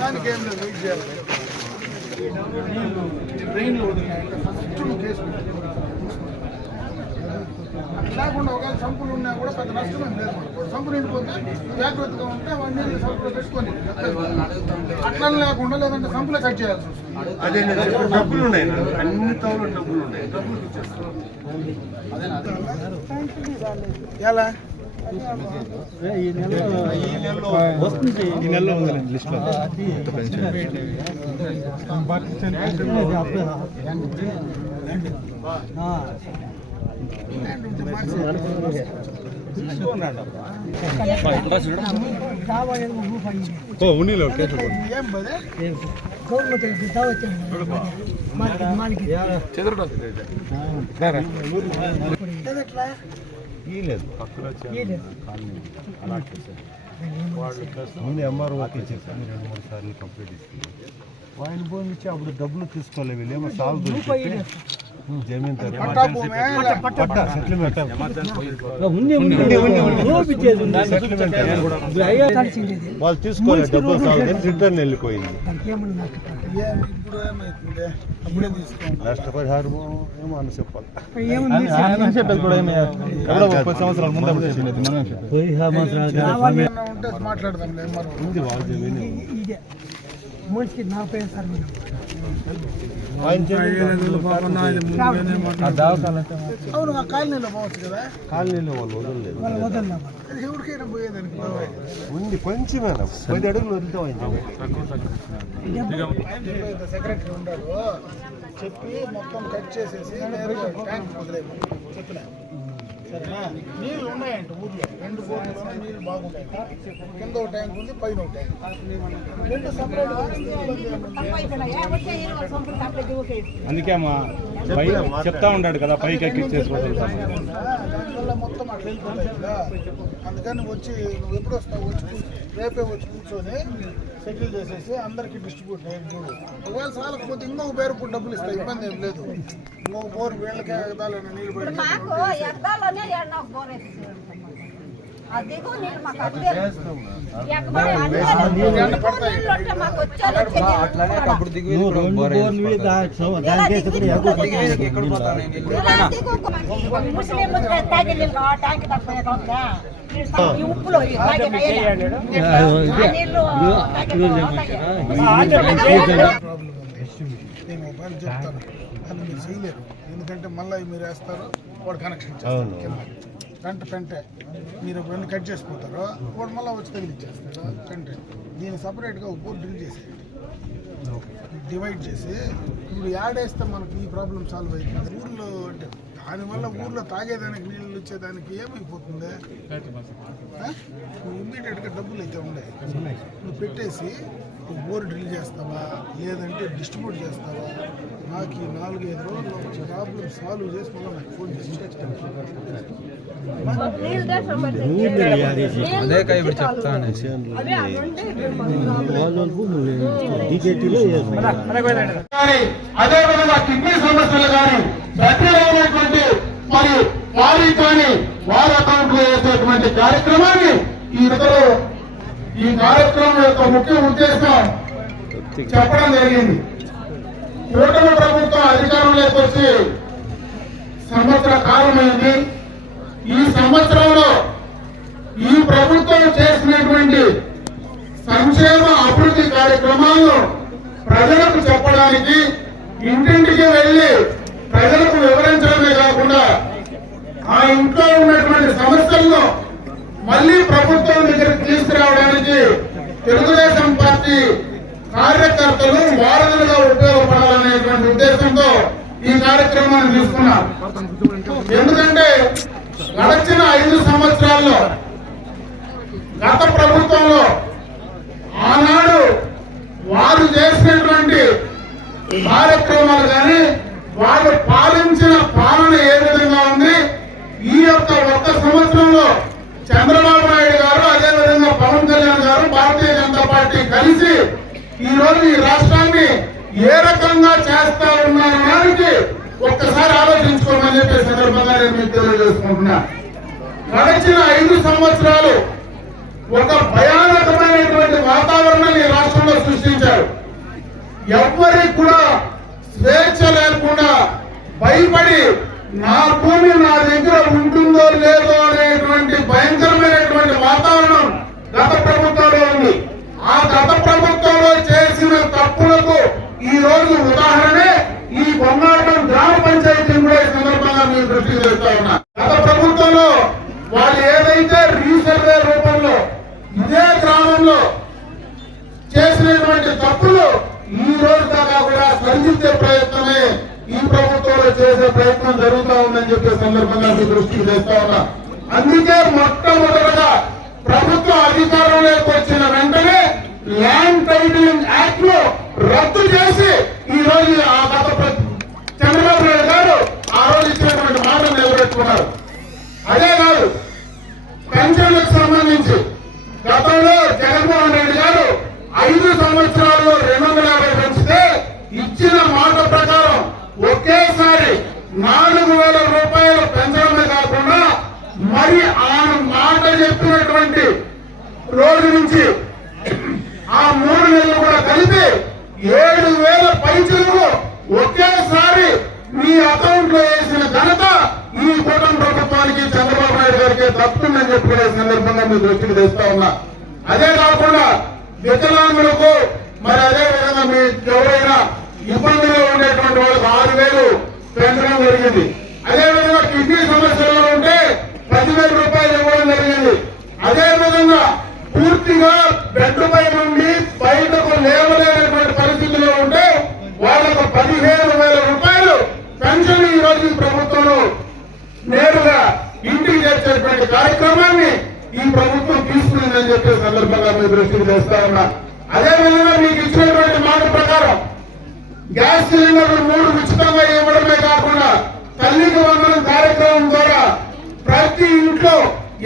దానికి ఏం లేదు, వెయిట్ చేయాలి. ట్రైన్లో ఫస్ట్ కేసు లేకుండా ఒకవేళ సంపులు ఉన్నా కూడా పెద్ద నష్టం ఏం లేదు. మనకు సంపు నిండిపోతే జాగ్రత్తగా ఉంటే వాడిని సంపులో పెట్టుకొని అట్లా లేకుండా లేదంటే సంపులో కట్ చేయాల్సి వస్తుంది. అదే డబ్బులు ఉన్నాయి, అన్ని తోలు డబ్బులు ఉన్నాయి, డబ్బులు ఇచ్చేస్తాం. ఎలా ఈ నెలలో ఉందండి లిస్ట్ లో. ఉన్నీలో లేదు ముందు ఎంఆర్ఓ ఇచ్చేసాను, 2-3 సార్లు కంప్లీట్ ఇస్తుంది. ఆయన భూమి ఇచ్చి అప్పుడు డబ్బులు తీసుకోలేదు, వీళ్ళేమో సాల్వ్ జమీన్ వాళ్ళు తీసుకోలేదు, డబ్బులు సాల్వ్ రిటర్న్ వెళ్ళిపోయింది. నష్టపరిహారం ఏమో అని చెప్పాలి. ఉంది వాళ్ళ జమీన్ మనిషికి 40 సార్ అవును. ఆ కాలనీలో పోవచ్చు కదా, కాలనీలో వాళ్ళు వదలలేదు. ఎవరికైనా పోయేదానికి ఉంది కొంచెమేనా, 10 అడుగులు వదులుతాం. సెక్రటరీ ఉన్నాడు, చెప్పి మొత్తం కట్ చేసేసి నేరుగా ట్యాంక్ వదిలేదు చెప్పిన. సరేనా, నీళ్ళు ఉన్నాయంట ఊర్లో, 2 బోర్డులోనే నీళ్ళు బాగున్నాయి. కింద ఒక ట్యాంక్ ఉంది, పైన ఒక ట్యాంక్, 2 సపరేట్. అందుకే మా చెప్తా ఉన్నాడు కదా, పైకి ఎక్కించేసుకోవాలి. దానివల్ల మొత్తం అట్లా వెళ్ళిపోతాయి కదా. అందుకని వచ్చి నువ్వు ఎప్పుడు వస్తావు, వచ్చి రేపే వచ్చి కూర్చొని సెటిల్ చేసేసి అందరికి డిస్ట్రిబ్యూట్ చూడు. ఒకవేళ చాలకపోతే ఇంకొక పేరు కూడా డబ్బులు ఇస్తాయి, ఇబ్బంది ఏం లేదు. ఇంకొక బోర్ వీళ్ళకే ఎగదాలని నీళ్ళు పెట్టి ఉప్పులో నేను మొబైల్ చెప్తాను, అది మీరు చేయలేరు. ఎందుకంటే మళ్ళీ మీరు వేస్తారు, వాడు కనెక్షన్ ఇచ్చేస్తారు. పెంటే మీరు ఎప్పుడైనా కట్ చేసిపోతారో వాడు మళ్ళీ వచ్చి తగిలిచ్చేస్తాడు పెంటే. దీన్ని సపరేట్గా ఒక బోర్డు డ్రిల్ చేసేయండి, డివైడ్ చేసి. ఇప్పుడు యాడ్ వేస్తే మనకి ఈ ప్రాబ్లం సాల్వ్ అవుతుంది. ఊర్లో అంటే దానివల్ల ఊర్లో తాగేదానికి నీళ్ళు వచ్చేదానికి ఏమైపోతుంది, ఇమ్మీడియట్గా డబ్బులు అయితే ఉన్నాయి. నువ్వు పెట్టేసి బోర్ డ్రిల్ చేస్తావా లేదంటే డిస్ట్రిబ్యూట్ చేస్తావా, నాకు ఈ 4-5 రోజుల్లో ప్రాబ్లం సాల్వ్ చేసి మళ్ళీ నాకు ఫోన్ చేసి అదేవిధంగా కిడ్నీ సమస్యలు కానీ ప్రత్యేకమైనటువంటి మరి వారి కానీ వారి అకౌంట్ లో వేసేటువంటి కార్యక్రమాన్ని ఈ కార్యక్రమం యొక్క ముఖ్య ఉద్దేశం చెప్పడం జరిగింది. కూటమి ప్రభుత్వం అధికారంలోకి వచ్చి సంవత్సర కాలమైంది. ఈ సంవత్సరంలో ఈ ప్రభుత్వం చేసినటువంటి సంక్షేమ అభివృద్ధి కార్యక్రమాలను ప్రజలకు చెప్పడానికి, ఇంటింటికి వెళ్లి ప్రజలకు వివరించడమే కాకుండా ఆ ఇంట్లో ఉన్నటువంటి సమస్యలను మళ్లీ ప్రభుత్వం దగ్గరికి తీసుకురావడానికి తెలుగుదేశం పార్టీ కార్యకర్తలు వారధులుగా ఉపయోగపడాలనేటువంటి ఉద్దేశంతో ఈ కార్యక్రమాన్ని తీసుకున్నారు. ఎందుకంటే గడిచిన 5 సంవత్సరాల్లో గత ప్రభుత్వంలో ఆనాడు వారు చేసినటువంటి కార్యక్రమాలు కానీ వాళ్ళు పాలించిన పాలన ఏ విధంగా ఉంది, ఈ యొక్క 1 సంవత్సరంలో చంద్రబాబు నాయుడు గారు అదేవిధంగా పవన్ కళ్యాణ్ గారు భారతీయ జనతా పార్టీ కలిసి ఈ రోజు ఈ రాష్ట్రాన్ని ఏ రకంగా చేస్తా ఉన్నారనడానికి ఒక్కసారి ఆలోచించుకోమని చెప్పే సందర్భంగా నేను మీకు తెలియజేసుకుంటున్నా. గడిచిన 5 సంవత్సరాలు ఒక భయానకమైనటువంటి ఎవ్వరికి కూడా స్వేచ్ఛ లేకుండా భయపడి నా భూమి నా దగ్గర ఉంటుందో లేదో అనేటువంటి భయంకరమైనటువంటి వాతావరణం గత ప్రభుత్వంలో ఉంది. ఆ గత ప్రభుత్వంలో చేసిన తప్పులకు ఈ రోజు ఉదాహరణే ఈ బొమ్మాటం గ్రామ పంచాయతీ కూడా ఈ సందర్భంగా మీ దృష్టికి తెస్తా ఉన్నా. గత ప్రభుత్వంలో వాళ్ళు ఏదైతే రీసర్వే రూపంలో ఇదే గ్రామంలో చేసినటువంటి తప్పులు ఈ రోజు దాకా కూడా సరిదిద్దే ప్రయత్నమే ఈ ప్రభుత్వంలో చేసే ప్రయత్నం జరుగుతూ ఉందని చెప్పే సందర్భంగా మీ దృష్టికి తెస్తా ఉన్నా. అందుకే మొట్టమొదటిగా ప్రభుత్వం అధికారంలోకి వచ్చిన వెంటనే ల్యాండ్ టైటిలింగ్ యాక్ట్ లో రద్దు చేసి ఈ రోజు ఆ గత చంద్రబాబు నాయుడు గారు ఆ రోజు ఇచ్చినటువంటి మాటను నిలబెట్టుకున్నారు. అదే కాదు, పెన్షన్లకు సంబంధించి గతంలో జగన్మోహన్ రెడ్డి గారు 5 సంవత్సరాల్లో 250 పెంచితే ఇచ్చిన మాట ప్రకారం ఒకేసారి 4,000 రూపాయలు పెంచడమే కాకుండా మరి ఆ మాట చెప్పినటువంటి రోజు నుంచి ఆ 3 నెలలు కూడా కలిపి 7,000 పైసలు ఒకేసారి మీ అకౌంట్ లో వేసిన ఘనత ఈ కూటమి ప్రభుత్వానికి చంద్రబాబు నాయుడు గారికి తప్పుతుందని చెప్పుకునే సందర్భంగా మీ దృష్టికి తెస్తా ఉన్నా. అదే కాకుండా వికలాంగులకు మరి అదే విధంగా మీ ఎవరైనా ఇబ్బందుల్లో ఉండేటువంటి వాళ్ళకి 6,000 పెంచడం జరిగింది. అదే విధంగా కిడ్నీ సమస్యల్లో ఉంటే 10,000 రూపాయలు ఇవ్వడం జరిగింది. అదే విధంగా పూర్తిగా బెడ్ పై నుండి బయటకు లేవలేనటువంటి పరిస్థితుల్లో ఉంటే వాళ్లకు 15,000 రూపాయలు పెన్షన్ ఈ రోజు ప్రభుత్వంలో నేరుగా ఇంటికి చేర్చేటువంటి కార్యక్రమాన్ని ఈ ప్రభుత్వం తీసుకునిందని చెప్పే సందర్భంగా మీ దృష్టికి తెస్తా ఉన్నా. అదేవిధంగా మీకు ఇచ్చినటువంటి మాట ప్రకారం గ్యాస్ సిలిండర్లు 3 ఉచితంగా ఇవ్వడమే కాకుండా తల్లికి వందనం కార్యక్రమం ద్వారా ప్రతి ఇంట్లో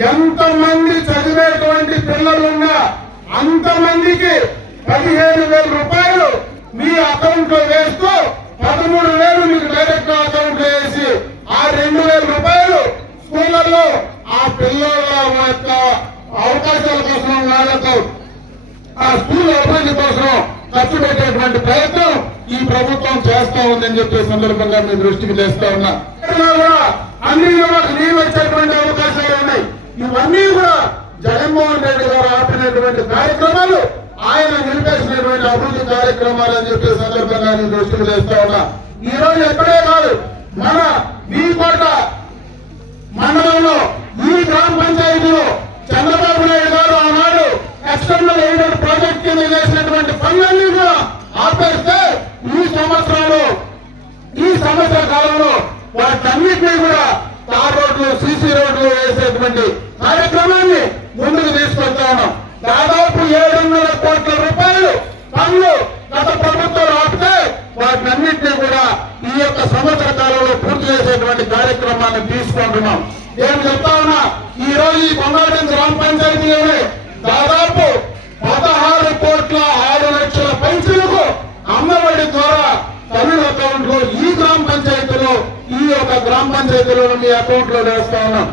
ఎంతమంది చదివేటువంటి పిల్లలున్నా అంతమందికి 15,000 రూపాయలు మీ అకౌంట్ లో వేస్తూ 13,000 మీకు డైరెక్ట్ అకౌంట్ లో వేసి ఆ 2,000 రూపాయలు స్కూళ్లలో ఆ పిల్లల యొక్క అవకాశాల కోసం వాళ్ళకు ఆ స్కూల్ అభివృద్ధి కోసం ఖర్చు పెట్టేటువంటి ప్రయత్నం ఈ ప్రభుత్వం చేస్తా ఉందని చెప్పే సందర్భంగా మీ దృష్టికి తెస్తా ఉన్నా. అన్ని నీళ్ళు వచ్చేటువంటి అవకాశాలు ఉన్నాయి. ఇవన్నీ కూడా జగన్మోహన్ రెడ్డి గారు ఆపినటువంటి కార్యక్రమాలు, ఆయన నిలిపేసినటువంటి అభివృద్ధి కార్యక్రమాలు అని చెప్పే సందర్భంగా మీ దృష్టికి తెస్తా ఉన్నా. ఈ రోజు ఎక్కడే కాదు, మన వీకోట మండలంలో ఈ గ్రామ పంచాయతీలో చంద్రబాబు నాయుడు గారు ఆనాడు ఎక్స్టర్నల్ ఎయిడెడ్ ప్రాజెక్ట్ కింద చేసినటువంటి పనులన్నీ కూడా ఆపేస్తే ఈ సంవత్సర కాలంలో వాటన్నిటినీ కూడా తార్ రోడ్లు, సీసీ రోడ్లు వేసేటువంటి కార్యక్రమాన్ని ముందుకు తీసుకొస్తా ఉన్నాం. దాదాపు 700 కోట్ల రూపాయలు పనులు గత ప్రభుత్వం ఆపితే వాటినన్నింటినీ కూడా ఈ యొక్క సంవత్సర కాలంలో పూర్తి చేసేటువంటి కార్యక్రమాన్ని తీసుకుంటున్నాం. నేను చెప్తా ఉన్నా, ఈ రోజు ఈ బొమ్మాటం గ్రామ పంచాయతీలోనే దాదాపు 16 కోట్ల 6 లక్షల పెన్షన్లకు అమ్మఒడి ద్వారా తమిళ అకౌంట్ లో ఈ గ్రామ పంచాయతీలో ఈ యొక్క గ్రామ పంచాయతీలో మీ అకౌంట్ లో వేస్తా ఉన్నాం.